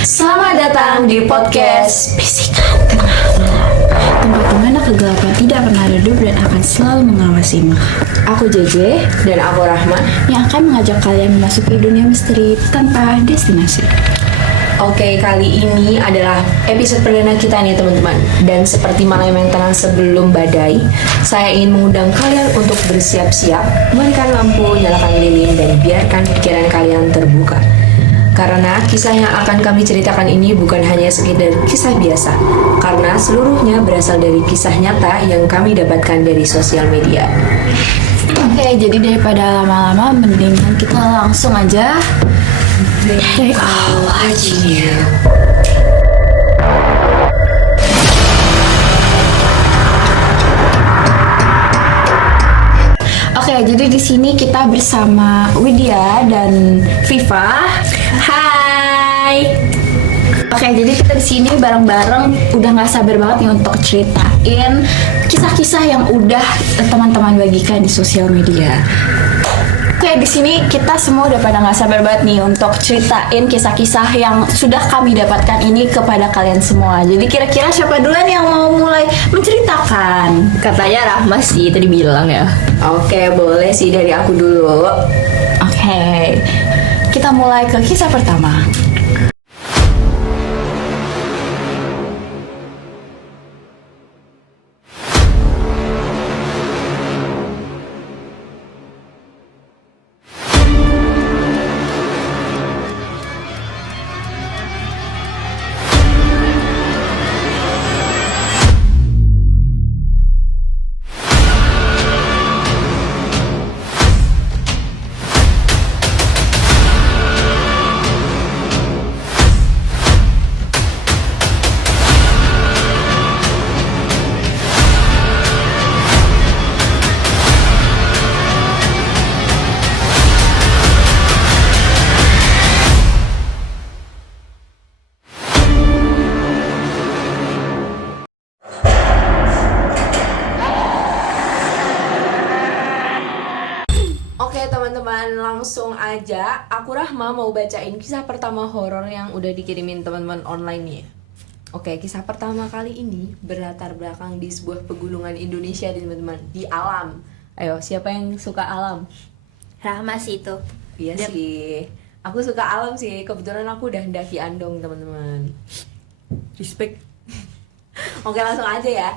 Selamat datang di podcast Bisikan Tempat di mana kegelapan tidak pernah redup dan akan selalu mengawasimu. Aku JJ dan aku Rahma yang akan mengajak kalian memasuki dunia misteri tanpa destinasi. Oke, kali ini adalah episode perdana kita nih teman-teman. Dan seperti malam yang tenang sebelum badai, saya ingin mengundang kalian untuk bersiap-siap, matikan lampu, nyalakan lilin, dan biarkan pikiran kalian terbuka. Karena kisah yang akan kami ceritakan ini bukan hanya sekedar kisah biasa, karena seluruhnya berasal dari kisah nyata yang kami dapatkan dari sosial media. Oke, jadi daripada lama-lama, mendingan kita langsung aja. They are watching you. Oke, jadi di sini kita bersama Widya dan Viva. Hai. Oke, jadi kita di sini bareng-bareng udah nggak sabar banget nih untuk ceritain kisah-kisah yang udah teman-teman bagikan di sosial media. Oke, di sini kita semua udah pada nggak sabar banget nih untuk ceritain kisah-kisah yang sudah kami dapatkan ini kepada kalian semua. Jadi kira-kira siapa duluan yang mau mulai menceritakan? Katanya Rahma sih tadi bilang ya. Oke, boleh sih dari aku dulu. Oke, kita mulai ke kisah pertama. Oke teman-teman, langsung aja aku Rahma mau bacain kisah pertama horor yang udah dikirimin teman-teman online nih. Oke, kisah pertama kali ini berlatar belakang di sebuah pegunungan Indonesia teman-teman, di alam. Ayo, siapa yang suka alam? Rahma sih itu. Iya sih, aku suka alam sih, kebetulan aku udah mendaki Andong teman-teman. Respect. Oke, langsung aja ya.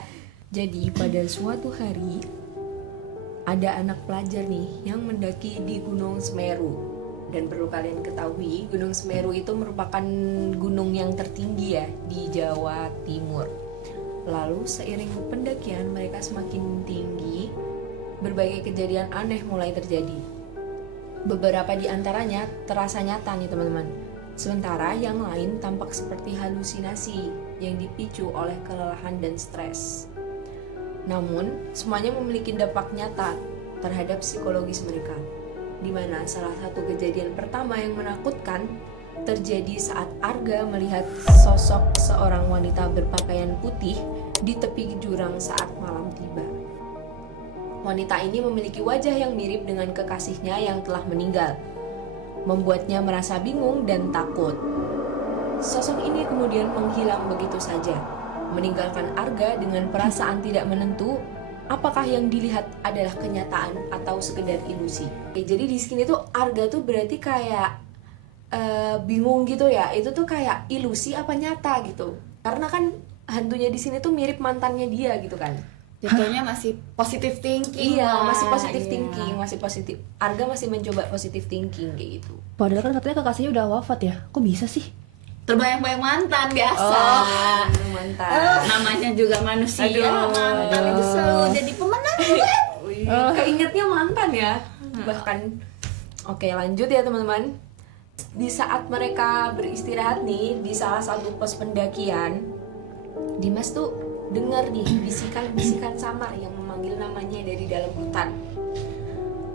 Jadi pada suatu hari ada anak pelajar nih yang mendaki di Gunung Semeru. Dan perlu kalian ketahui, Gunung Semeru itu merupakan gunung yang tertinggi ya di Jawa Timur. Lalu seiring pendakian mereka semakin tinggi, berbagai kejadian aneh mulai terjadi. Beberapa di antaranya terasa nyata nih teman-teman. Sementara yang lain tampak seperti halusinasi yang dipicu oleh kelelahan dan stres. Namun, semuanya memiliki dampak nyata terhadap psikologis mereka, di mana salah satu kejadian pertama yang menakutkan terjadi saat Arga melihat sosok seorang wanita berpakaian putih di tepi jurang saat malam tiba. Wanita ini memiliki wajah yang mirip dengan kekasihnya yang telah meninggal, membuatnya merasa bingung dan takut. Sosok ini kemudian menghilang begitu saja, meninggalkan Arga dengan perasaan tidak menentu apakah yang dilihat adalah kenyataan atau sekedar ilusi. Jadi di sini tuh Arga tuh berarti kayak bingung gitu ya, itu tuh kayak ilusi apa nyata gitu. Karena kan hantunya di sini tuh mirip mantannya dia gitu kan. Jatuhnya masih positive thinking. Iya, lah. masih positive Iya. thinking, masih positif. Arga masih mencoba positive thinking kayak gitu. Padahal kan katanya kekasihnya udah wafat ya. Kok bisa sih? Terbayang-bayang mantan biasa. Mantap. Namanya juga manusia. Aduh. Mantan itu selalu jadi pemenang. Keingetnya mantan ya. Bahkan oke, lanjut ya teman-teman. Di saat mereka beristirahat nih di salah satu pos pendakian, Dimas tuh dengar nih bisikan-bisikan samar yang memanggil namanya dari dalam hutan.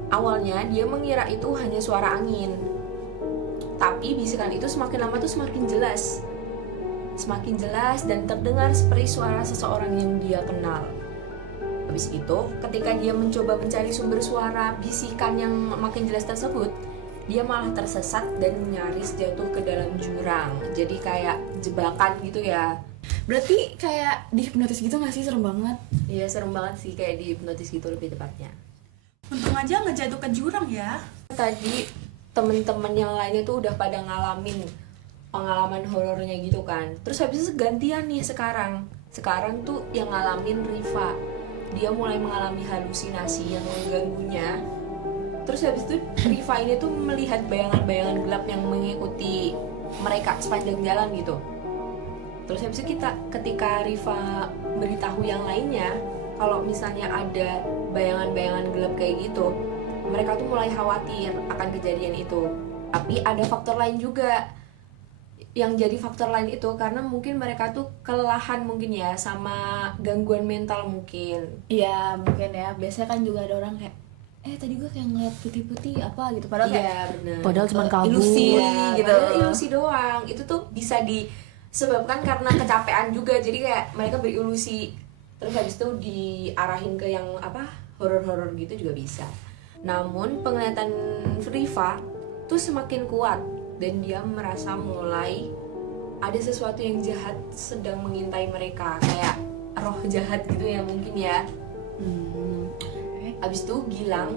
Awalnya dia mengira itu hanya suara angin, tapi bisikan itu semakin lama tuh semakin jelas dan terdengar seperti suara seseorang yang dia kenal. Habis itu, ketika dia mencoba mencari sumber suara bisikan yang makin jelas tersebut, dia malah tersesat dan nyaris jatuh ke dalam jurang. Jadi kayak jebakan gitu ya. Berarti kayak di hipnotis gitu gak sih? Serem banget. Iya, serem banget sih, kayak di hipnotis gitu lebih tepatnya. Untung aja nggak jatuh ke jurang ya. Tadi temen-temen yang lainnya tuh udah pada ngalamin pengalaman horornya gitu kan. Terus habis itu gantian nih sekarang tuh yang ngalamin Riva. Dia mulai mengalami halusinasi yang mengganggunya. Terus habis itu Riva ini tuh melihat bayangan-bayangan gelap yang mengikuti mereka sepanjang jalan gitu. Terus habis itu ketika Riva beritahu yang lainnya kalau misalnya ada bayangan-bayangan gelap kayak gitu, mereka tuh mulai khawatir akan kejadian itu. Tapi ada faktor lain juga. Yang jadi faktor lain itu karena mungkin mereka tuh kelelahan mungkin ya, sama gangguan mental mungkin. Iya mungkin ya. Biasanya kan juga ada orang kayak tadi gue kayak ngeliat putih-putih apa gitu. Padahal kayak Iya benar. Padahal cuma kabut. ilusi Iya, gitu. padahal ilusi doang. Itu tuh bisa disebabkan karena kecapean juga. Jadi kayak mereka berilusi. Terus habis itu diarahin ke yang horor-horor gitu juga bisa. Namun penglihatan Riva tuh semakin kuat dan dia merasa mulai ada sesuatu yang jahat sedang mengintai mereka, kayak roh jahat gitu ya mungkin ya. Abis itu Gilang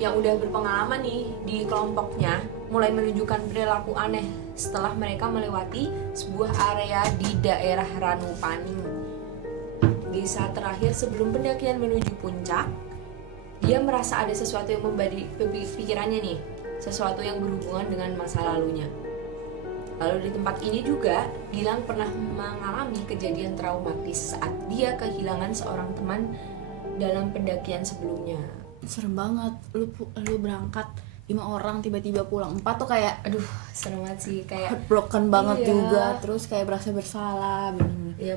yang udah berpengalaman nih di kelompoknya mulai menunjukkan perilaku aneh setelah mereka melewati sebuah area di daerah Ranupani. Di saat terakhir sebelum pendakian menuju puncak, dia merasa ada sesuatu yang membadi pikirannya nih, sesuatu yang berhubungan dengan masa lalunya. Lalu di tempat ini juga Gilang pernah mengalami kejadian traumatis saat dia kehilangan seorang teman dalam pendakian sebelumnya. Serem banget. Lu berangkat 5 orang tiba-tiba pulang 4 tuh kayak Aduh, serem banget sih, kayak heartbroken banget Iya. juga. Terus kayak berasa bersalah bener-bener. ya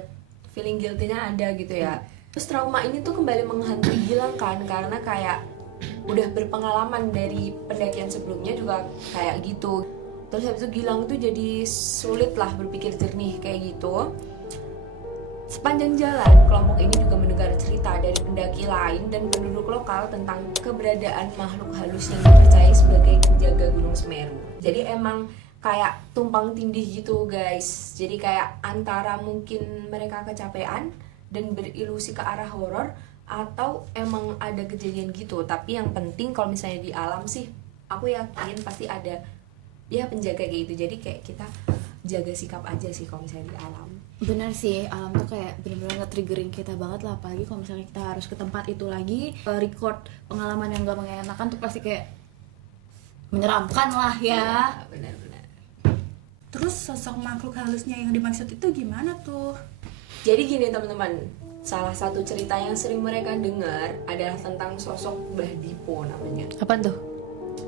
feeling guilty-nya ada gitu ya. Terus trauma ini tuh kembali menghantui Gilang kan, karena kayak udah berpengalaman dari pendakian sebelumnya juga kayak gitu. Terus habis itu Gilang tuh jadi sulit lah berpikir jernih kayak gitu. Sepanjang jalan, kelompok ini juga mendengar cerita dari pendaki lain dan penduduk lokal tentang keberadaan makhluk halus yang dipercaya sebagai penjaga Gunung Semeru. Jadi emang kayak tumpang tindih gitu guys. Jadi kayak antara mungkin mereka kecapean dan berilusi ke arah horor, atau emang ada kejadian gitu. Tapi yang penting kalau misalnya di alam sih, aku yakin pasti ada ya penjaga kayak gitu. Jadi kayak kita jaga sikap aja sih kalau misalnya di alam. Bener sih, alam tuh kayak bener-bener nge-triggering kita banget lah. Apalagi kalau misalnya kita harus ke tempat itu lagi, record pengalaman yang gak mengenakan tuh pasti kayak menyeramkan lah ya. Benar-benar. Terus sosok makhluk halusnya yang dimaksud itu gimana tuh? Jadi gini teman-teman, salah satu cerita yang sering mereka dengar adalah tentang sosok Mbah Dipo namanya. Apaan tuh?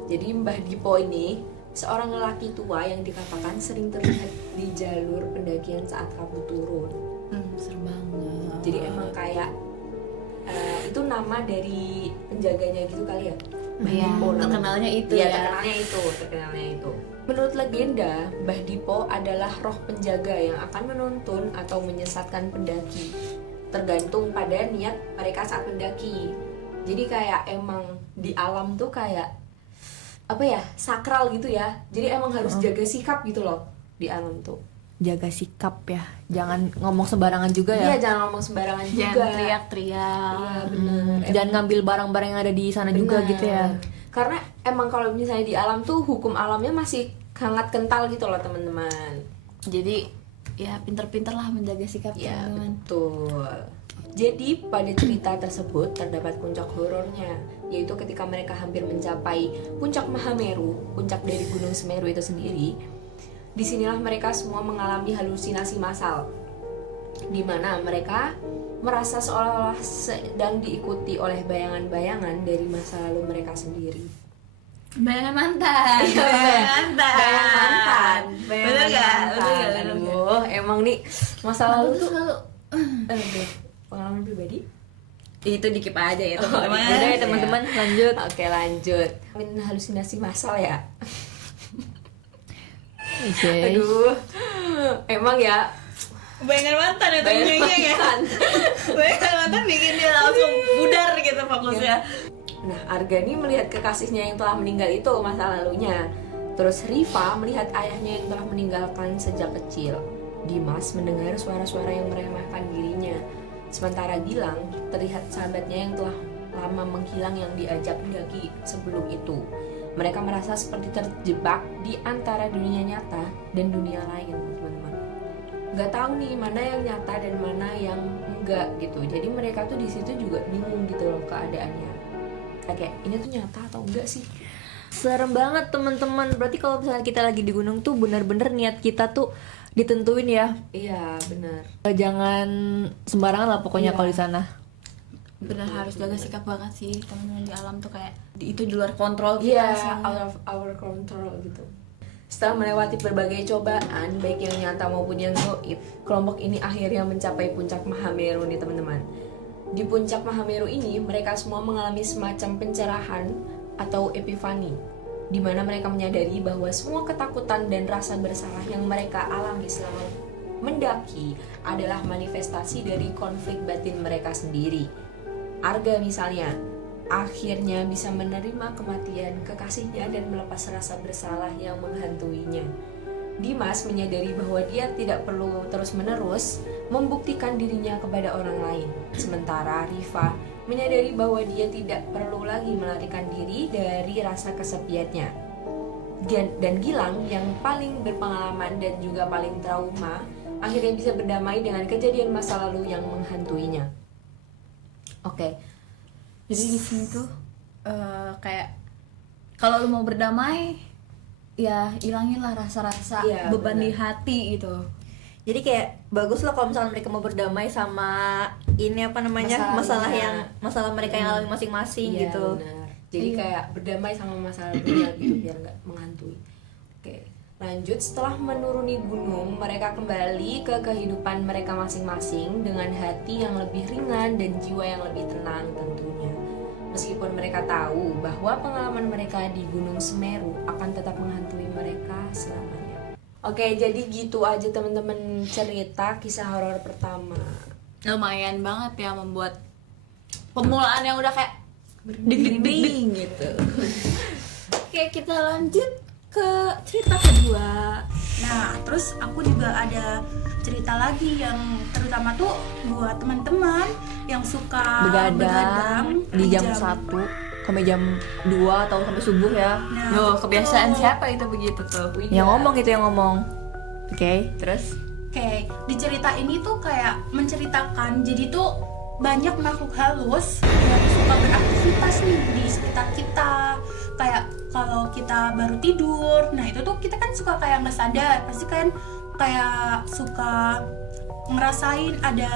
Jadi Mbah Dipo ini seorang lelaki tua yang dikatakan sering terlihat di jalur pendakian saat kabut turun. Serem banget. Jadi emang kayak itu nama dari penjaganya gitu kali ya. Iya, terkenalnya itu Iya, ya. terkenalnya itu. Menurut legenda, Mbah Dipo adalah roh penjaga yang akan menuntun atau menyesatkan pendaki, tergantung pada niat mereka saat mendaki. Jadi kayak emang di alam tuh kayak sakral gitu ya. Jadi emang harus jaga sikap gitu loh di alam tuh. Jaga sikap ya, jangan ngomong sembarangan juga Iya, ya. jangan ngomong sembarangan juga. Jangan teriak-teriak. Iya, bener. Jangan ngambil barang-barang yang ada di sana juga Bener. gitu ya. Karena emang kalau misalnya di alam tuh hukum alamnya masih sangat kental gitu loh teman-teman. Jadi ya pinter-pinter lah menjaga sikap Ya teman-teman. betul. Jadi pada cerita tersebut terdapat puncak horornya, yaitu ketika mereka hampir mencapai puncak Mahameru, puncak dari Gunung Semeru itu sendiri. Disinilah mereka semua mengalami halusinasi massal, di mana mereka merasa seolah-olah sedang diikuti oleh bayangan-bayangan dari masa lalu mereka sendiri. Bayangan mantan. Bayangan mantan. Bener gak? Aduh, emang nih masa lalu tuh selalu aduh, pengalaman pribadi. itu dikip aja ya teman-teman. Udah ya teman-teman, lanjut. Oke, lanjut. Halusinasi massal ya. Oke. Aduh, emang ya Bayangan mantan ya bayangan tentunya ya. mantan. Bayangan mantan bikin dia langsung pudar gitu fokusnya. Nah, Arga nih melihat kekasihnya yang telah meninggal itu masa lalunya. Terus Riva melihat ayahnya yang telah meninggalkan sejak kecil. Dimas mendengar suara-suara yang meremehkan dirinya. Sementara Gilang terlihat sahabatnya yang telah lama menghilang yang diajak mendaki sebelum itu. Mereka merasa seperti terjebak di antara dunia nyata dan dunia lain, teman-teman. Gak tahu nih mana yang nyata dan mana yang enggak gitu. Jadi mereka tuh di situ juga bingung gitu loh keadaannya. Kayak ini tuh nyata atau enggak sih? Serem banget teman-teman. Berarti kalau misalnya kita lagi di gunung tuh benar-benar niat kita tuh ditentuin ya. Iya, benar. Jangan sembarangan lah pokoknya Iya. kalau di sana. Benar harus jaga sikap banget sih teman-teman di alam tuh kayak itu di luar kontrol Iya, kita sih. out of our control gitu. Setelah melewati berbagai cobaan, baik yang nyata maupun yang gaib, kelompok ini akhirnya mencapai puncak Mahameru nih teman-teman. Di puncak Mahameru ini, mereka semua mengalami semacam pencerahan atau epifani, di mana mereka menyadari bahwa semua ketakutan dan rasa bersalah yang mereka alami selama mendaki adalah manifestasi dari konflik batin mereka sendiri. Arga misalnya, akhirnya bisa menerima kematian kekasihnya dan melepas rasa bersalah yang menghantuinya. Dimas menyadari bahwa dia tidak perlu terus-menerus membuktikan dirinya kepada orang lain. Sementara Riva menyadari bahwa dia tidak perlu lagi melarikan diri dari rasa kesepiannya. Dan Gilang yang paling berpengalaman dan juga paling trauma akhirnya bisa berdamai dengan kejadian masa lalu yang menghantuinya. Oke. Jadi di sini tuh kayak kalau lu mau berdamai ya ilangin lah rasa-rasa Iya, beban benar. di hati gitu. Jadi kayak bagus lah kalau misalnya mereka mau berdamai sama ini apa namanya masalah mereka yang alami masing-masing Iya, gitu. benar. Jadi kayak berdamai sama masa lalunya gitu biar nggak menghantui. Oke, lanjut setelah menuruni gunung, mereka kembali ke kehidupan mereka masing-masing dengan hati yang lebih ringan dan jiwa yang lebih tenang tentunya. Meskipun mereka tahu bahwa pengalaman mereka di Gunung Semeru akan tetap menghantui mereka selamanya. Oke, jadi gitu aja teman-teman cerita kisah horor pertama. Lumayan banget ya membuat pemulaan yang udah kayak ding gitu. Oke, kita lanjut ke cerita kedua. Nah, terus aku juga ada cerita lagi yang terutama tuh buat teman-teman yang suka Begadang di jam 1 sampai jam 2 atau sampai subuh ya. Nah, Loh, betul. kebiasaan siapa itu begitu tuh? Yang ngomong itu yang ngomong. Oke, terus Oke, di cerita ini tuh kayak menceritakan jadi tuh banyak makhluk halus yang suka beraktivitas nih di sekitar kita. Kayak kalau kita baru tidur, nah itu tuh kita kan suka kayak nggak sadar, pasti kan kayak suka ngerasain ada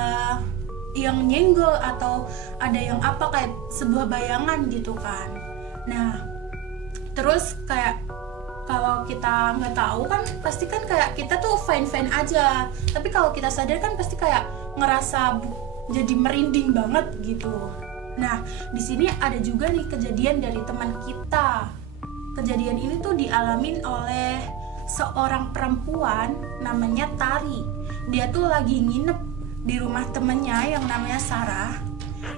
yang nyenggol atau ada yang apa kayak sebuah bayangan gitu kan. Nah, terus kayak kalau kita nggak tahu kan pasti kan kayak kita tuh fine aja, tapi kalau kita sadar kan pasti kayak ngerasa jadi merinding banget gitu. Nah, di sini ada juga nih kejadian dari teman kita. Kejadian ini tuh dialamin oleh seorang perempuan namanya Tari. Dia tuh lagi nginep di rumah temennya yang namanya Sarah.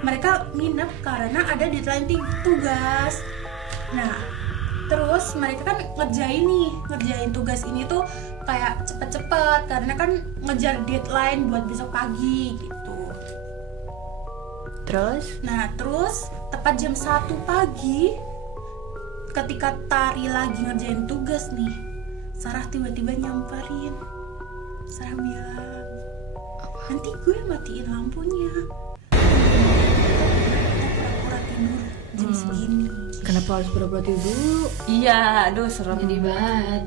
Mereka nginep karena ada deadline tugas. Nah, terus mereka kan ngerjain tugas ini tuh kayak cepet-cepet karena kan ngejar deadline buat besok pagi gitu. Nah, terus tepat jam 1 pagi ketika Tari lagi ngerjain tugas nih, Sarah tiba-tiba nyamperin. Sarah bilang, nanti gue matiin lampunya. Pura-pura tidur jam segini. kenapa harus pura-pura tidur? Iya, aduh serem. Jadi banget.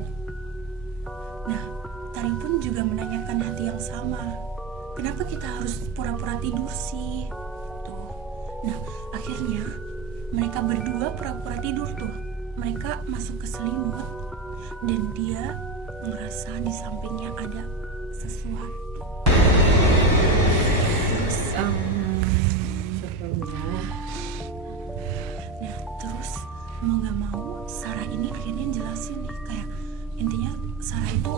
Nah, Tari pun juga menanyakan hati yang sama. Kenapa kita harus pura-pura tidur sih? Tuh. Nah, akhirnya mereka berdua pura-pura tidur tuh. mereka masuk ke selimut dan dia ngerasa di sampingnya ada sesuatu. Terus nah terus mau gak mau Sarah ini akhirnya jelasin nih, kayak intinya Sarah itu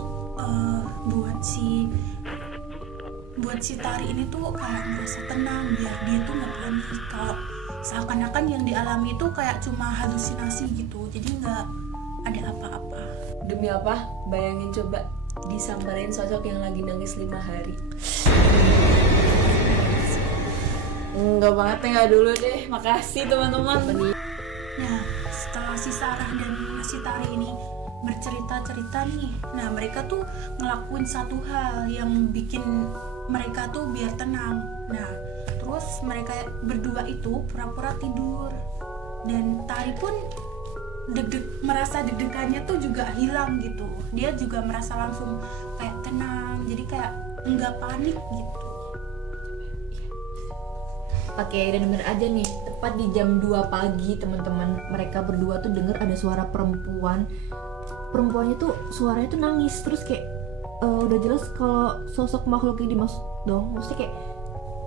buat si Tari ini tuh kayak merasa tenang biar dia tuh nggak panik, kalau seakan-akan yang dialami itu kayak cuma halusinasi gitu, jadi nggak ada apa-apa. Demi apa? Bayangin coba disamperin sosok yang lagi nangis 5 hari. Enggak banget, enggak dulu deh. Makasih teman-teman. Nah, setelah si Sarah dan si Tari ini bercerita-cerita nih, nah mereka tuh ngelakuin satu hal yang bikin mereka tuh biar tenang. Nah, terus mereka berdua itu pura-pura tidur dan Tari pun merasa deg-degannya tuh juga hilang gitu. Dia juga merasa langsung kayak tenang, jadi kayak nggak panik gitu. Oke, dan bener aja nih, tepat di jam 2 pagi teman-teman, mereka berdua tuh denger ada suara perempuan. Perempuannya tuh suaranya tuh nangis, terus kayak udah jelas kalau sosok makhluk ini dimaksud dong. Maksudnya kayak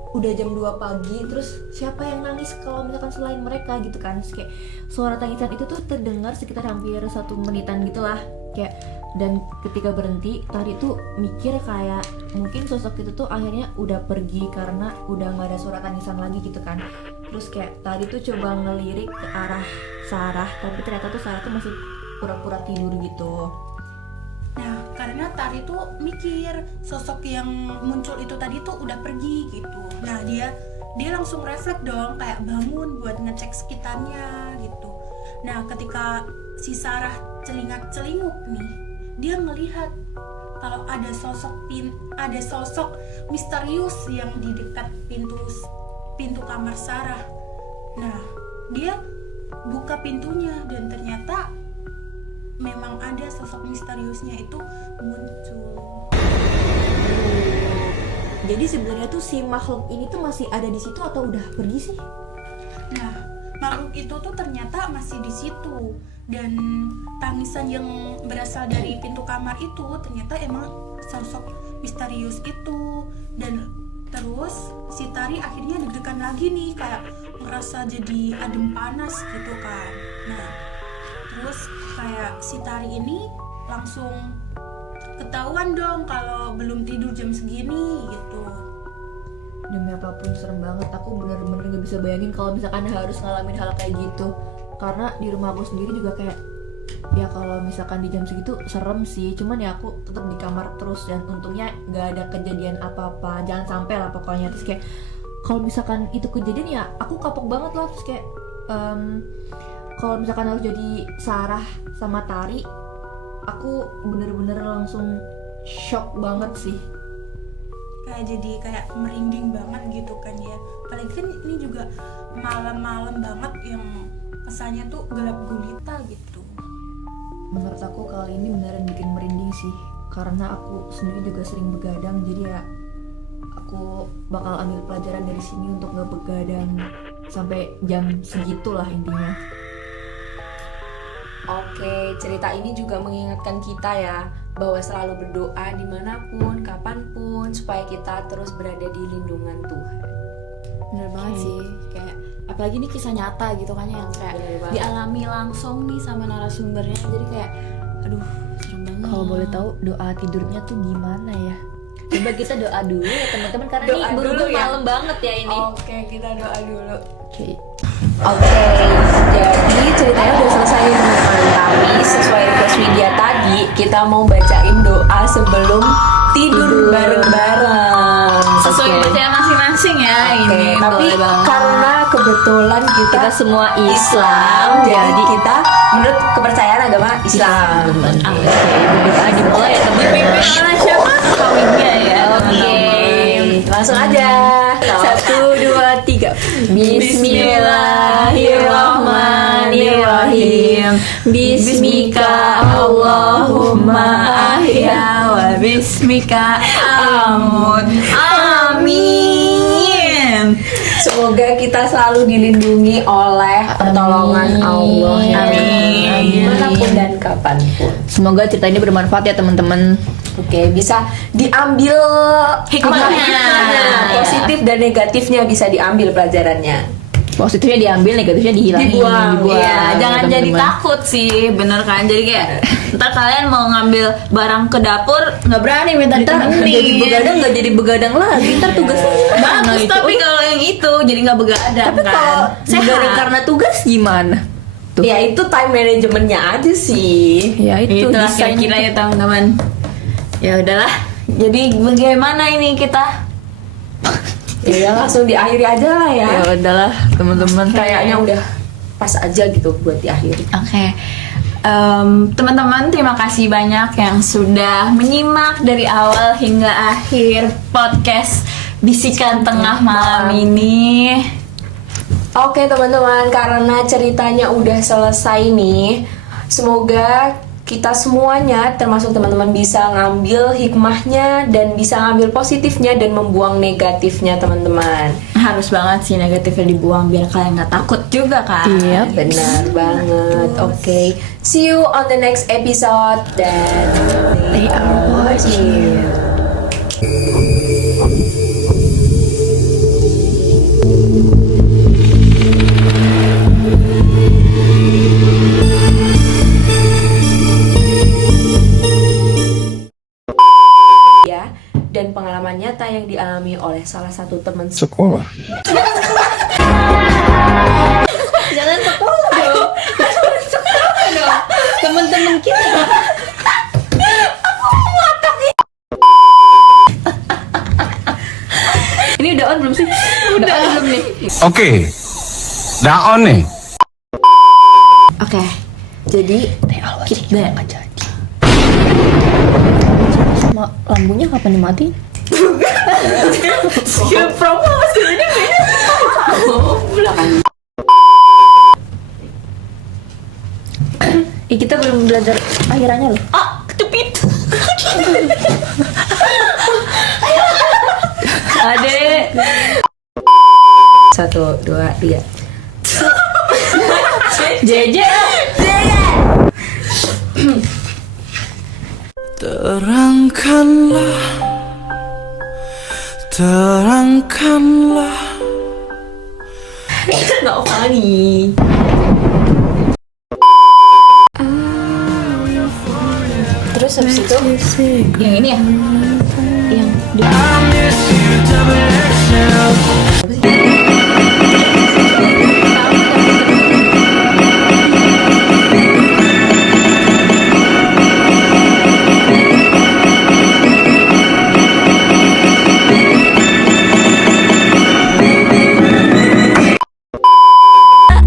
udah jam 2 pagi, terus siapa yang nangis kalau misalkan selain mereka gitu kan. Terus kayak suara tangisan itu tuh terdengar sekitar hampir 1 menitan gitulah. Kayak, dan ketika berhenti, Tari tuh mikir kayak mungkin sosok itu tuh akhirnya udah pergi karena udah gak ada suara tangisan lagi gitu kan. Terus kayak Tari tuh coba ngelirik ke arah Sarah, tapi ternyata tuh Sarah tuh masih pura-pura tidur gitu. Nah, karena Tari tuh mikir sosok yang muncul itu tadi tuh udah pergi gitu. Nah, dia langsung refleks dong, kayak bangun buat ngecek sekitarnya gitu. Nah, ketika si Sarah celingak-celinguk nih, dia ngelihat kalau ada sosok misterius yang di dekat pintu kamar Sarah. Nah, dia buka pintunya dan ternyata memang ada sosok misteriusnya itu muncul. Jadi sebenarnya tuh si makhluk ini tuh masih ada di situ atau udah pergi sih? Nah, makhluk itu tuh ternyata masih di situ, dan tangisan yang berasal dari pintu kamar itu ternyata emang sosok misterius itu. Dan terus si Tari akhirnya deg-degan lagi nih, kayak ngerasa jadi adem panas gitu kan. Nah, terus kayak si Tari ini langsung ketahuan dong kalau belum tidur jam segini gitu. Demi apapun serem banget, aku bener-bener gak bisa bayangin kalau misalkan harus ngalamin hal kayak gitu. Karena di rumah aku sendiri juga kayak, ya kalau misalkan di jam segitu serem sih, cuman ya aku tetap di kamar terus dan untungnya gak ada kejadian apa-apa, jangan sampai lah pokoknya. Terus kayak kalau misalkan itu kejadian ya aku kapok banget lah. Terus kayak kalau misalkan harus jadi Sarah sama Tari, aku bener-bener langsung shock banget sih. Kayak jadi kayak merinding banget gitu kan ya. Apalagi kan ini juga malam-malam banget yang kesannya tuh gelap gulita gitu. Menurut aku kali ini beneran bikin merinding sih, karena aku sendiri juga sering begadang, jadi ya aku bakal ambil pelajaran dari sini untuk gak begadang sampai jam segitulah intinya. Oke, cerita ini juga mengingatkan kita ya bahwa selalu berdoa dimanapun, kapanpun, supaya kita terus berada di lindungan Tuhan. Bener banget sih, kayak apalagi ini kisah nyata gitu kan yang kayak Bener banget. dialami langsung nih sama narasumbernya, jadi kayak aduh serem banget. Kalau boleh tahu doa tidurnya tuh gimana ya? Coba kita doa dulu ya teman-teman, karena Doa ini berhubung dulu ya. malam banget ya ini. Oke, kita doa dulu. Oke. Oke, jadi ceritanya udah selesai teman-teman. Tapi sesuai request Widya tadi, kita mau bacain doa sebelum tidur bareng-bareng. Sesuai Oke. bacaan masing-masing ya Oke, ini. tapi boleh banget. karena kebetulan kita semua Islam, jadi kita menurut kepercayaan agama Islam. Oke, berdoa dimulai ya teman. Dipimpin oleh siapa? Kawinnya ya. Oke, langsung aja. 1, 2, 3. Bismillahirrahmanirrahim. Bismika Allahumma ahya wa bismika amut. Amin. Semoga kita selalu dilindungi oleh pertolongan Allah ya. Amin. Dimanapun dan kapanpun. Semoga cerita ini bermanfaat ya teman-teman. Oke, bisa diambil hikmahnya, positif dan negatifnya bisa diambil pelajarannya. Positifnya diambil, negatifnya dihilangin, Dibuang. Iya, jangan jadi teman-teman. takut sih, bener kan? Jadi kayak ntar kalian mau ngambil barang ke dapur nggak berani minta Ntar ditemenin. jadi begadang nggak jadi begadang lagi. Ntar tugasnya Bagus, tapi kalau yang itu jadi nggak begadang tapi kan? kalau begadang karena tugas gimana? Tuh. Ya itu time manajemennya aja sih. Ya itu Itulah desain kira-kira ya teman-teman. Ya udahlah. Jadi bagaimana ini kita? Ya langsung diakhiri aja lah ya. Ya udahlah teman-teman. Kayaknya udah pas aja gitu buat diakhiri. Oke. Teman-teman, terima kasih banyak yang sudah menyimak dari awal hingga akhir podcast Bisikan Tengah Malam ini. Oke teman-teman, karena ceritanya udah selesai nih, semoga kita semuanya termasuk teman-teman bisa ngambil hikmahnya dan bisa ngambil positifnya dan membuang negatifnya teman-teman. Harus banget sih negatifnya dibuang biar kalian nggak takut juga kan. Iya. Benar banget. Oke, see you on the next episode dan they are watching. Ya, dan pengalaman nyata yang dialami oleh salah satu teman sekolah. Jangan sekolah dong. Teman-teman kita. Ini udah on belum sih? Udah on belum nih? Oke, dah on nih. Oke. Jadi kita Lampunya kapan dimatiin? promosi ini Kita belum belajar akhirannya loh. ketepit. Adek. 1, 2, 3. Jeje. Terangkanlah, terangkanlah. Not funny. Terus habis itu yang ini ya? Yang di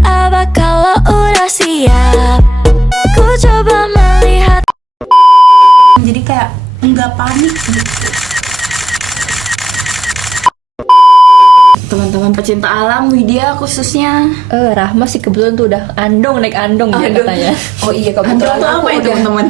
Apa kalau udah siap? Ku coba melihat. Jadi kayak nggak panik gitu. teman-teman pecinta alam, Widya khususnya. Rahma sih kebetulan tuh udah naik andong dia katanya. Oh iya Andong kebetulan tuh aku apa ya udah teman-teman?